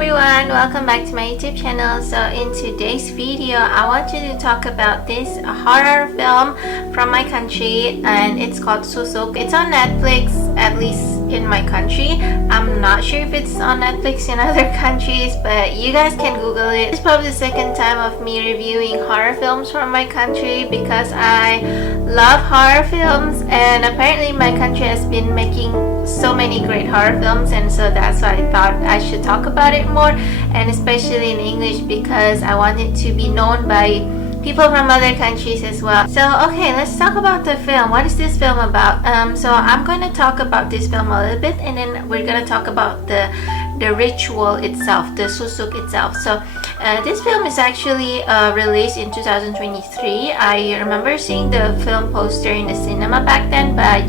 everyone, welcome back to my YouTube channel. So in today's video, I want you to talk about this horror film from my country, and it's called Susuk. It's on Netflix, at least in my country. I'm not sure if it's on Netflix in other countries, but you guys can Google it. It's probably the second time of me reviewing horror films from my country because I love horror films, and apparently my country has been making so many great horror films, and so that's why I thought I should talk about it more, and especially in English because I want it to be known by people from other countries as well. So okay, let's talk about the film. What is this film about? So I'm going to talk about this film a little bit, and then we're going to talk about the ritual itself, the Susuk itself. So this film is actually released in 2023. I remember seeing the film poster in the cinema back then, but I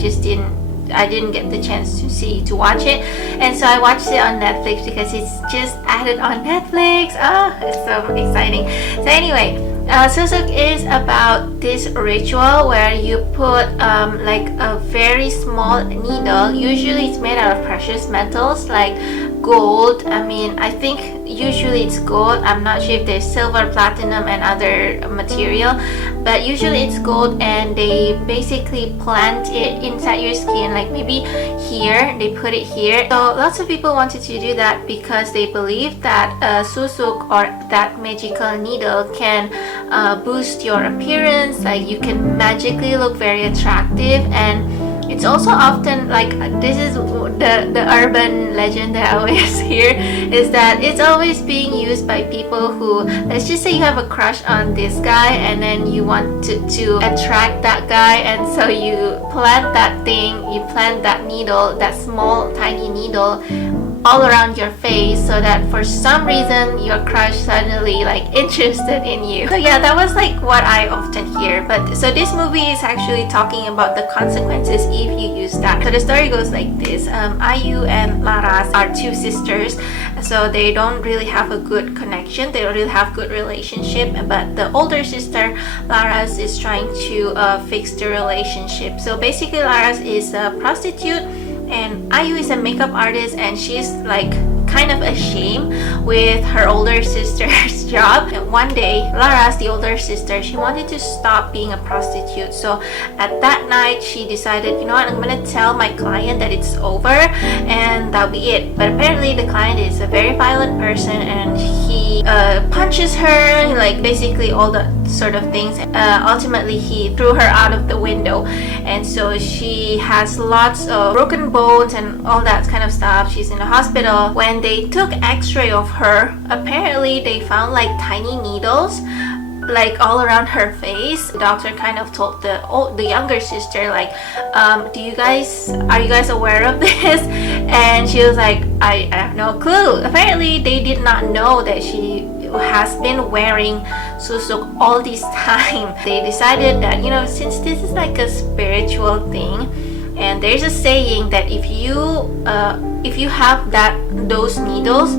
didn't get the chance to watch it, and so I watched it on Netflix because it's just added on Netflix. It's so exciting. So anyway, Susuk is about this ritual where you put like a very small needle. Usually it's made out of precious metals like gold. I think usually it's gold. I'm not sure if there's silver, platinum, and other material, but usually it's gold, and they basically plant it inside your skin, like maybe here, they put it here. So lots of people wanted to do that because they believe that Susuk, or that magical needle, can boost your appearance, like you can magically look very attractive. And it's also often, like, this is the urban legend that I always hear, is that it's always being used by people who, let's just say you have a crush on this guy and then you want to attract that guy, and so you plant that thing, you plant that needle, that small tiny needle all around your face, so that for some reason your crush suddenly like interested in you. So yeah, that was like what I often hear. But so this movie is actually talking about the consequences if you use that. So the story goes like this. Ayu and Laras are two sisters, so they don't really have a good connection, they don't really have good relationship, but the older sister Laras is trying to fix the relationship. So basically Laras is a prostitute and Ayu is a makeup artist, and she's like kind of ashamed with her older sister's job. And one day, Laras, the older sister, she wanted to stop being a prostitute. So at that night, she decided, you know what, I'm gonna tell my client that it's over and that'll be it. But apparently the client is a very violent person, and he punches her, like basically all the sort of things. Ultimately, he threw her out of the window, and so she has lots of broken bones and all that kind of stuff. She's in the hospital. When they took x-ray of her, apparently they found like tiny needles like all around her face. The doctor kind of told the younger sister, like, are you guys aware of this? And she was like, I have no clue. Apparently they did not know that she has been wearing Susuk all this time. They decided that, you know, since this is like a spiritual thing, and there's a saying that if you have those needles,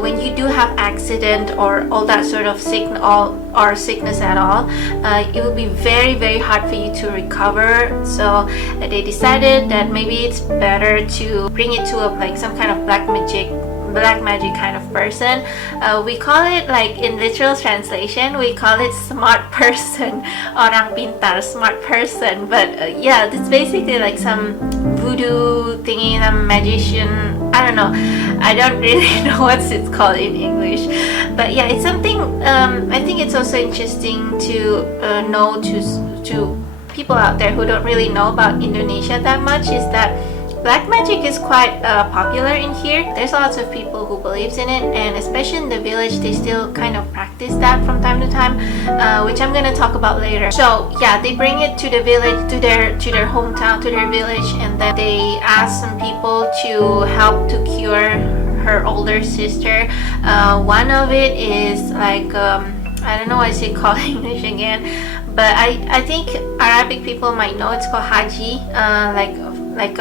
when you do have accident or all that sort of sickness at all, it will be very, very hard for you to recover. So they decided that maybe it's better to bring it to like some kind of black magic kind of person. We call it, like in literal translation, we call it smart person, orang pintar, smart person. But yeah, it's basically like some voodoo thingy, some magician. I don't know. I don't really know what it's called in English. But yeah, it's something. I think it's also interesting to know to people out there who don't really know about Indonesia that much, is that black magic is quite popular in here. There's lots of people who believes in it, and especially in the village, they still kind of practice that from time to time, which I'm gonna talk about later. So yeah, they bring it to the village, to their hometown, to their village, and then they ask some people to help to cure her older sister. One of it is like I don't know what it's called in English again, but I think Arabic people might know. It's called Haji, like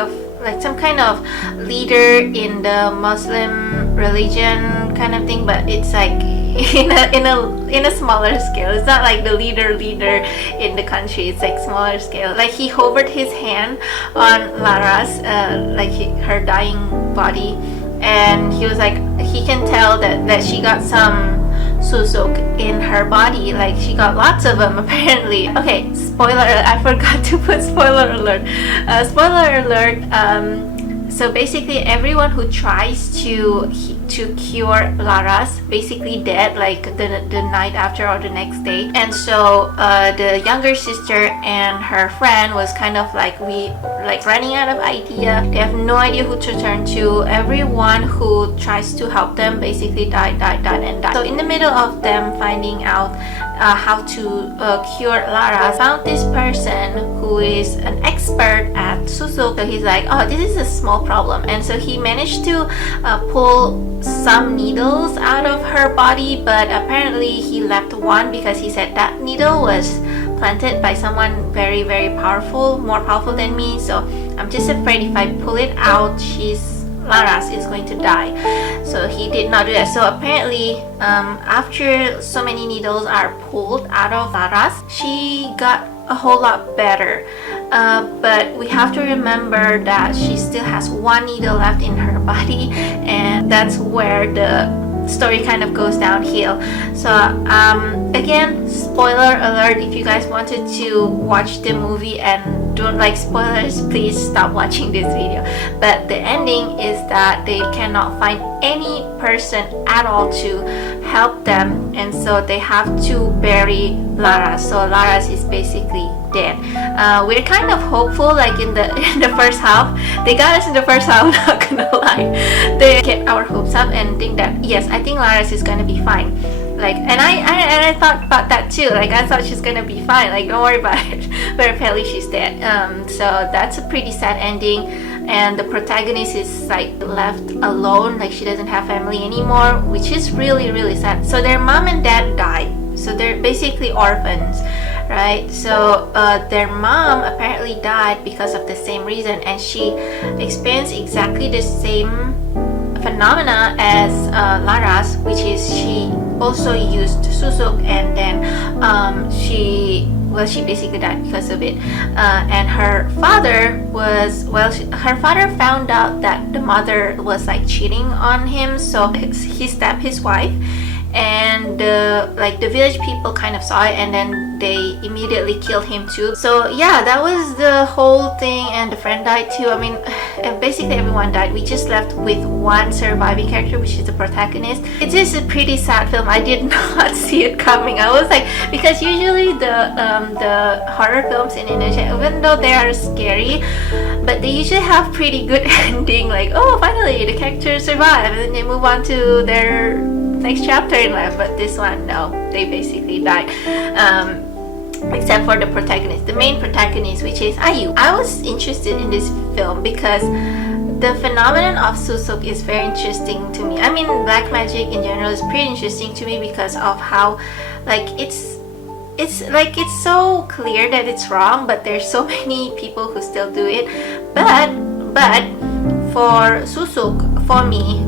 some kind of leader in the Muslim religion kind of thing, but it's like in a smaller scale. It's not like the leader in the country. It's like smaller scale. Like he hovered his hand on Laras, like her dying body, and he was like, he can tell that she got some susuk in her body, like she got lots of them apparently. Okay, spoiler, I forgot to put spoiler alert. Spoiler alert. So basically everyone who tries to cure Laras basically dead, like the night after or the next day. And so the younger sister and her friend was kind of like running out of idea. They have no idea who to turn to. Everyone who tries to help them basically died. So in the middle of them finding out how to cure Lara, found this person who is an expert at Susuk. So he's like, oh, this is a small problem, and so he managed to pull some needles out of her body, but apparently he left one because he said that needle was planted by someone very, very powerful, more powerful than me. So I'm just afraid if I pull it out, Laras is going to die. So he did not do that. So apparently after so many needles are pulled out of Laras, she got a whole lot better. But we have to remember that she still has one needle left in her body, and that's where the story kind of goes downhill. So again, spoiler alert, if you guys wanted to watch the movie and don't like spoilers, please stop watching this video. But the ending is that they cannot find any person at all to help them, and so they have to bury Lara. So Laras is basically dead. We're kind of hopeful, like in the first half. They got us in the first half, not gonna lie. They get our hopes up and think that yes, I think Laras is gonna be fine. Like, and I thought about that too. Like, I thought she's gonna be fine. Like, don't worry about it. But apparently she's dead. So that's a pretty sad ending. And the protagonist is like left alone. Like, she doesn't have family anymore, which is really, really sad. So their mom and dad died. So they're basically orphans, right? So their mom apparently died because of the same reason, and she experienced exactly the same phenomena as Laras, which is she also used Susuk, and then she basically died because of it. And her father her father found out that the mother was like cheating on him, so he stabbed his wife, and the village people kind of saw it, and then they immediately killed him too. So yeah, that was the whole thing, and the friend died too. I mean, basically everyone died. We just left with one surviving character, which is the protagonist. It is a pretty sad film. I did not see it coming. I was like, because usually the horror films in Indonesia, even though they are scary, but they usually have pretty good ending. Like, oh, finally the characters survive, and then they move on to their next chapter in life. But this one, no, they basically died. Except for the protagonist, the main protagonist, which is Ayu. I was interested in this film because the phenomenon of Susuk is very interesting to me. I mean, black magic in general is pretty interesting to me because of how, like, it's so clear that it's wrong, but there's so many people who still do it. But for Susuk, for me,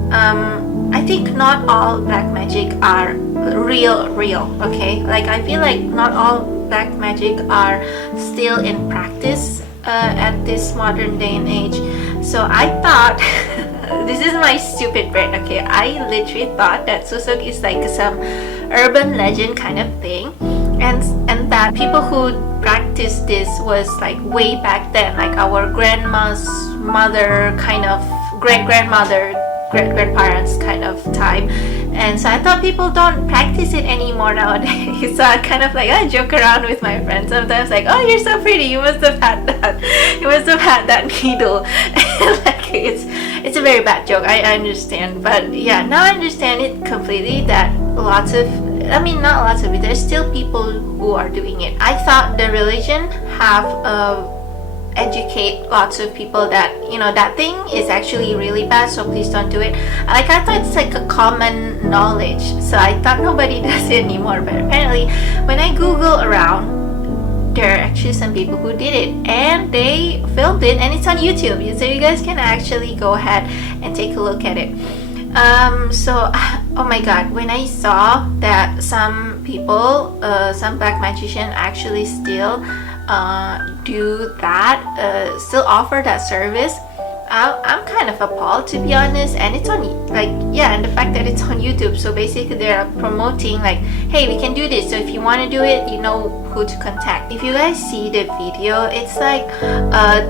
I think not all black magic are real, okay? Like, I feel like not all black magic are still in practice at this modern day and age. So I thought, this is my stupid brain, okay? I literally thought that Susuk is like some urban legend kind of thing, and that people who practice this was like way back then, like our grandma's mother, kind of great-grandmother, great-grandparents kind of time. And so I thought people don't practice it anymore nowadays. So I kind of like, I joke around with my friends sometimes, like, oh, you're so pretty, you must have had that, you must have had that needle. Like, it's a very bad joke, I understand. But yeah, now I understand it completely, that not lots of it, there's still people who are doing it. I thought the religion have educate lots of people that, you know, that thing is actually really bad, so please don't do it. Like, I thought it's like a common knowledge, so I thought nobody does it anymore. But apparently when I Google around, there are actually some people who did it, and they filmed it, and it's on YouTube, so you guys can actually go ahead and take a look at it. So oh my god, when I saw that some people, some black magician actually still do that, still offer that service, I'm kind of appalled, to be honest. And it's on, like, yeah, and the fact that it's on YouTube. So basically they're promoting like, hey, we can do this, so if you want to do it, you know who to contact. If you guys see the video, it's like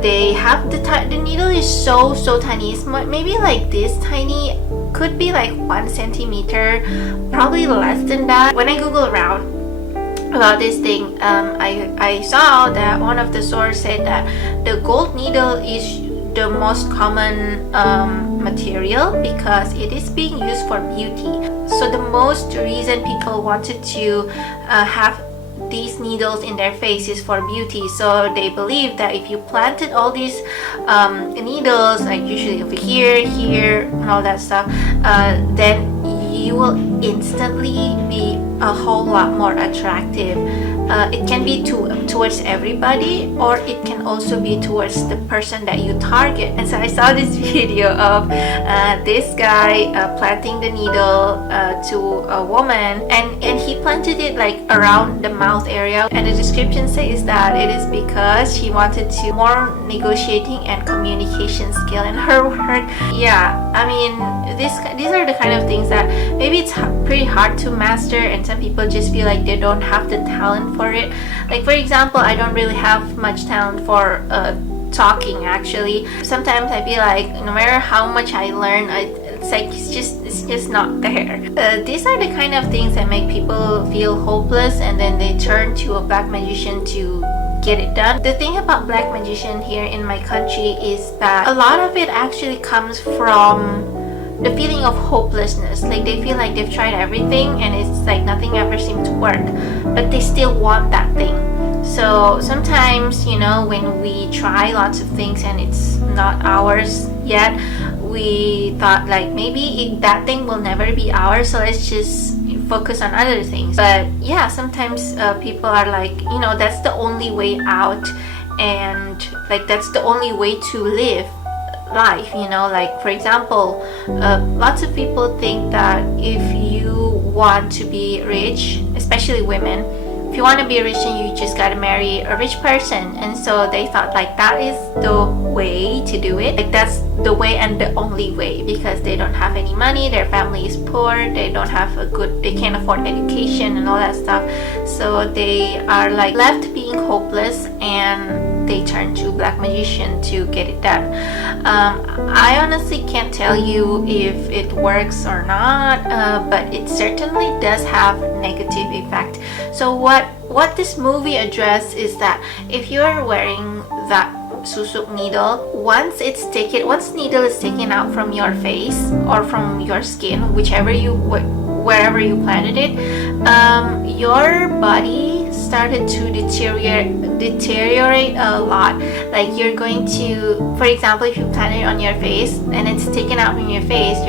they have the needle is so tiny. It's maybe like this tiny, could be like 1 centimeter, probably less than that. When I Google around about this thing, I saw that one of the sources said that the gold needle is the most common material because it is being used for beauty. So the most reason people wanted to have these needles in their face is for beauty. So they believe that if you planted all these needles, like usually over here, and all that stuff, then you will instantly be a whole lot more attractive. It can be towards everybody, or it can also be towards the person that you target. And so I saw this video of this guy planting the needle to a woman, and he planted it like around the mouth area, and the description says that it is because she wanted to more negotiating and communication skill in her work. Yeah, I mean, these are the kind of things that maybe it's pretty hard to master, and some people just feel like they don't have the talent for it. Like, for example, I don't really have much talent for talking, actually. Sometimes I feel like no matter how much I learn, it's like it's just not there. These are the kind of things that make people feel hopeless, and then they turn to a black magician to get it done. The thing about black magician here in my country is that a lot of it actually comes from the feeling of hopelessness. Like, they feel like they've tried everything and it's like nothing ever seemed to work, but they still want that thing. So sometimes, you know, when we try lots of things and it's not ours yet, we thought like maybe that thing will never be ours, so let's just focus on other things. But yeah, sometimes people are like, you know, that's the only way out, and like that's the only way to live life, you know. Like, for example, lots of people think that if you want to be rich, especially women, if you want to be rich, then you just gotta marry a rich person. And so they thought like that is the way to do it, like that's the way and the only way, because they don't have any money, their family is poor, they can't afford education and all that stuff. So they are like left being hopeless, and they turn to black magician to get it done. I honestly can't tell you if it works or not, but it certainly does have negative effect. So what this movie addressed is that if you are wearing that Susuk needle, once needle is taken out from your face or from your skin, wherever you planted it, your body started to deteriorate a lot. Like, you're going to, for example, if you plant it on your face and it's taken out from your face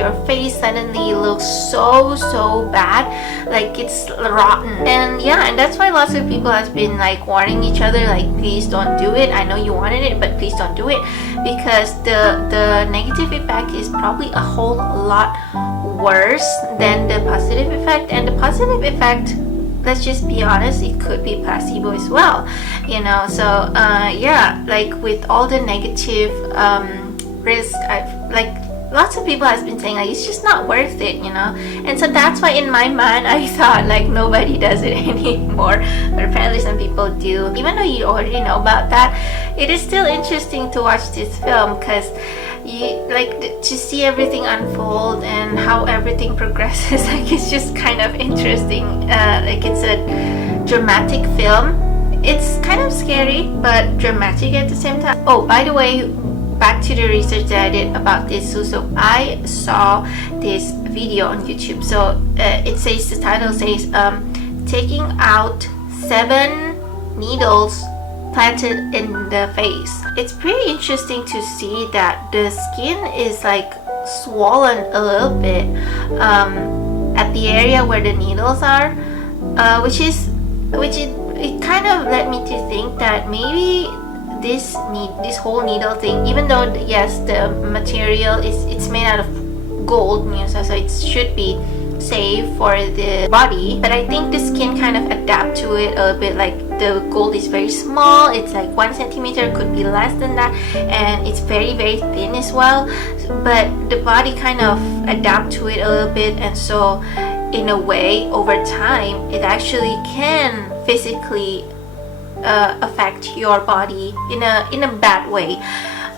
suddenly looks so bad, like it's rotten. And yeah, and that's why lots of people has been like warning each other, like, please don't do it. I know you wanted it, but please don't do it, because the negative effect is probably a whole lot worse than the positive effect. And the positive effect, let's just be honest, it could be placebo as well, you know. So yeah, like with all the negative risk, lots of people has been saying like it's just not worth it, you know. And so that's why in my mind I thought like nobody does it anymore, but apparently some people do. Even though you already know about that, it is still interesting to watch this film, because you like to see everything unfold and how everything progresses. Like, it's just kind of interesting. Like, it's a dramatic film. It's kind of scary but dramatic at the same time. Oh, by the way, back to the research that I did about this Susuk. I saw this video on YouTube. So the title says taking out 7 needles planted in the face. It's pretty interesting to see that the skin is like swollen a little bit at the area where the needles are, which it kind of led me to think that maybe this whole needle thing, even though yes, the material it's made out of gold, you know, so it should be safe for the body, but I think the skin kind of adapt to it a bit. Like, the gold is very small. It's like 1 centimeter, could be less than that, and it's very thin as well. But the body kind of adapt to it a little bit, and so in a way, over time, it actually can physically affect your body in a bad way.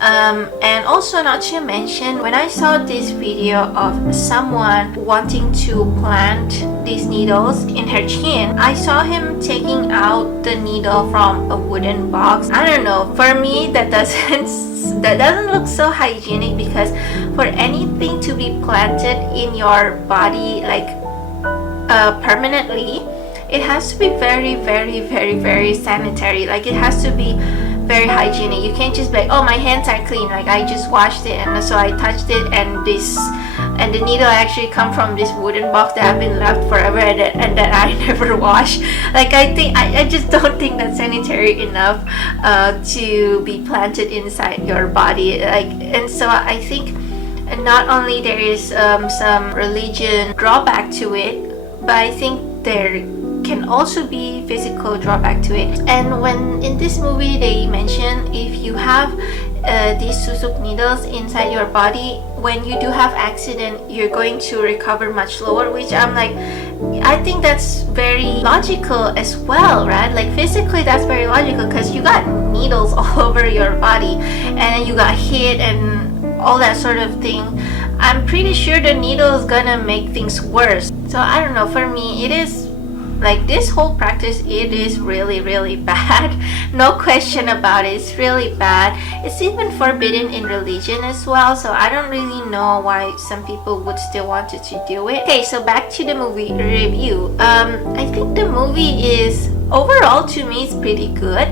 And also, not to mention, when I saw this video of someone wanting to plant these needles in her chin, I saw him taking out the needle from a wooden box. I don't know, for me that doesn't look so hygienic, because for anything to be planted in your body like permanently, it has to be very sanitary. Like, it has to be very hygienic. You can't just be like, oh, my hands are clean, like I just washed it and so I touched it, and the needle actually come from this wooden box that have been left forever and that I never wash. Like, I just don't think that's sanitary enough to be planted inside your body. Like, and so I think not only there is some religion drawback to it, but I think there can also be physical drawback to it. And when in this movie they mention, if you have these Susuk needles inside your body, when you do have accident, you're going to recover much slower, which I'm like, I think that's very logical as well, right? Like, physically that's very logical, because you got needles all over your body and you got hit and all that sort of thing. I'm pretty sure the needle is gonna make things worse. So I don't know, for me it is like, this whole practice, it is really bad. No question about it, it's really bad. It's even forbidden in religion as well, so I don't really know why some people would still want to do it. Okay, so back to the movie review. I think the movie is, overall to me, it's pretty good.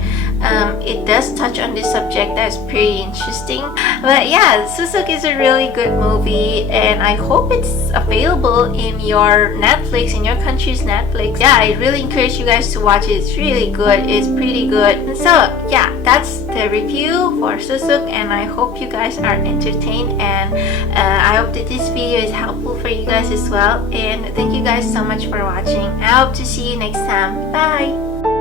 It does touch on this subject that's pretty interesting. But yeah, Susuk is a really good movie, and I hope it's available in your Netflix, in your country's Netflix. Yeah, I really encourage you guys to watch it. It's really good. It's pretty good. And so yeah, that's the review for Susuk, and I hope you guys are entertained, and I hope that this video is helpful for you guys as well. And thank you guys so much for watching. I hope to see you next time. Bye!